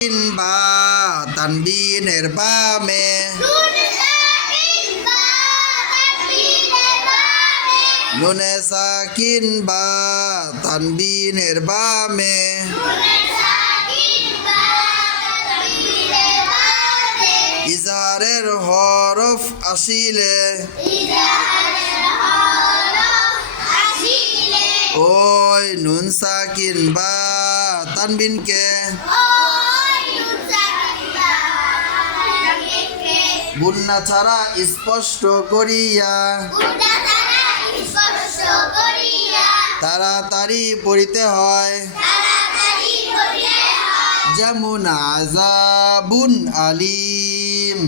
বা তানবিনের বামে নুনে সাকিন বা তানবিনের বামে ইজহারের হরফ আসিলে ওই নুন সাকিন বা তানবিনকে গুন্না ছাড়া স্পষ্ট করিয়া তাড়াতাড়ি পড়িতে হয় যেমন আযাবুন আলিম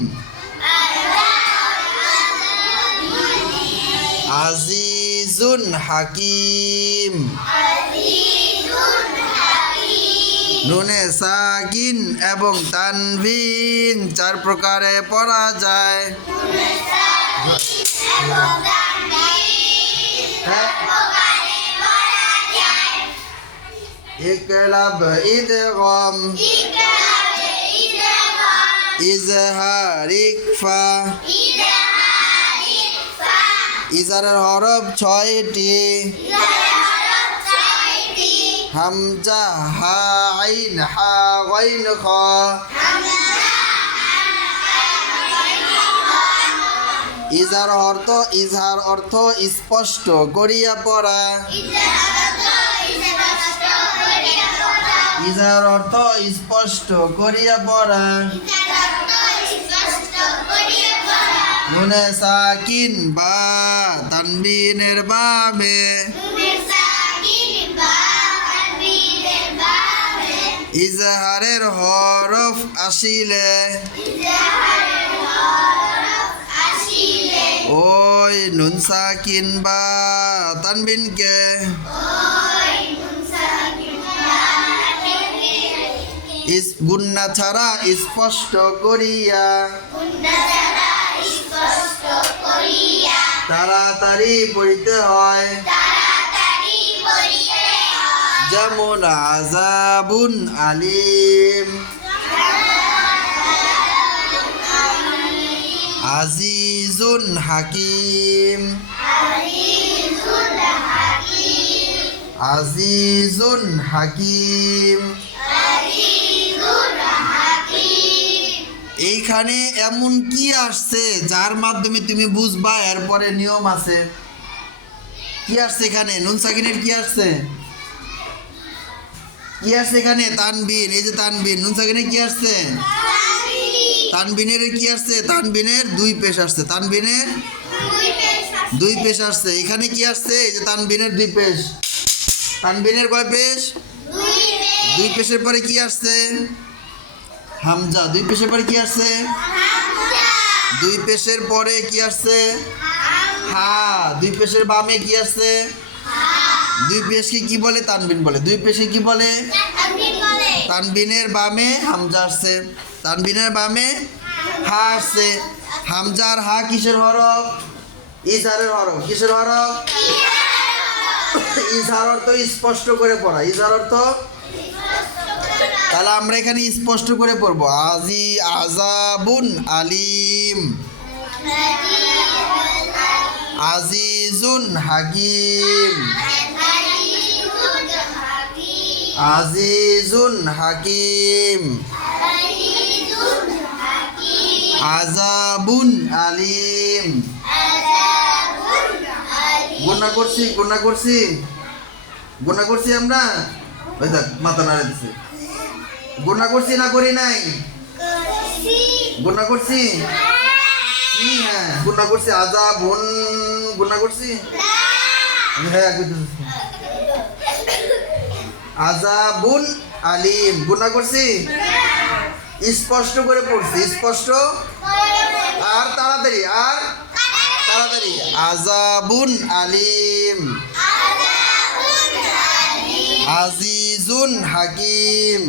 আজিজুন হাকিম নুনে সাকিন এবং তানবিন চার প্রকারে পড়া যায়। ইকলাব ইদগাম ইজহার ইকফা ইজহারের হরফ 6টি হামজা হা আইন হা গাইন খ ইজহার অর্থ স্পষ্ট করিয়া পড়া ইজহার অর্থ স্পষ্ট করিয়া পড়া নুনে সাকিন বা তানবিনের বামে ইজহারের হরফ আসিলে ওই নুন সাকিন বা তানবিনকে গুন্না ছাড়া স্পষ্ট করিয়া তাড়াতাড়ি পড়িতে হয় যেমন আযাবুন আলিম আজিজুন হাকিম আজিজুন হাকিম। এইখানে এমন কি আসছে যার মাধ্যমে তুমি বুঝবা এরপরে নিয়ম আছে। কি আসছে এখানে? নুন সাকিনের কি আসছে? কি আসছে এখানে? তানবিন। এই যে তানবিন, নুন সাকিনে কি আসছে? তানবিনের কি আসছে? তানবিনের দুই পেশ আসছে। তানবিনের দুই পেশ আসছে। এখানে কি আসছে? এই যে তানবিনের দুই পেশ। তানবিনের কয় পেশ? দুই পেশের পরে কি আসছে? হামজা। দুই পেশের পরে কি আসছে? দুই পেশের পরে কি আসছে? হা। দুই পেশের বামে কি আসছে? দুই পেশকে কি বলে? তানবিন বলে। দুই পেশে কি বলে? তানবিনের বামে হামজা আসছে। তানবিনের বামে হা আসছে। হামজার হা কিসের হরফ? ইজহারের হরফ। কিসের হরফ? ইজহার অর্থ স্পষ্ট করে পড়া। ইজহার অর্থ, তাহলে আমরা এখানে স্পষ্ট করে পড়বো। আযাবুন আলিম আজিজুন হাকিম আজিজুন হাকিম আযাবুন আলিম। গুণা করছি আমরা। ওই দেখ মাথা নাড়া দিছে। গুণা করছি না করি নাই? গুণা করছি। হ্যাঁ গুণা করছি। আযাবুন গুণা করছি। হ্যাঁ আযাবুন আলিম গুণা করছি। স্পষ্ট করে পড়ছি। স্পষ্ট আর তাড়াতাড়ি আযাবুন আলিম আজিজুন হাকিম